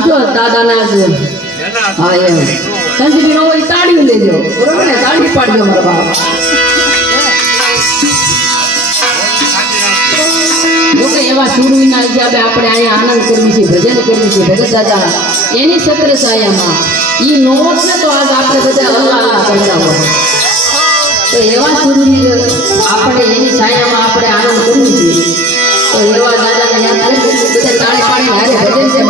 આવજો બાપ પણ દાદાના હા, એમ. સંજીવી નો હોય તાળી લેજો. બરોબર ને? તાળી પાડજો મારા બાપ. જોકે એવા સુરવીના હિસાબે આપણે અહીંયા આનંદ કરવી છે, ભજન કરવી છે, ભગત દાદા, એની સત્ર ને તો આજ આપણે બધા અલ્લાહ અલ્લાહ કરતા હોય તો એવા સુરવી આપણે એની સાયામાં આપણે આનંદ કરવું જોઈએ તો એવા દાદાને યાદ કરી બધા તાળી પાડીને હારે ભજન છે.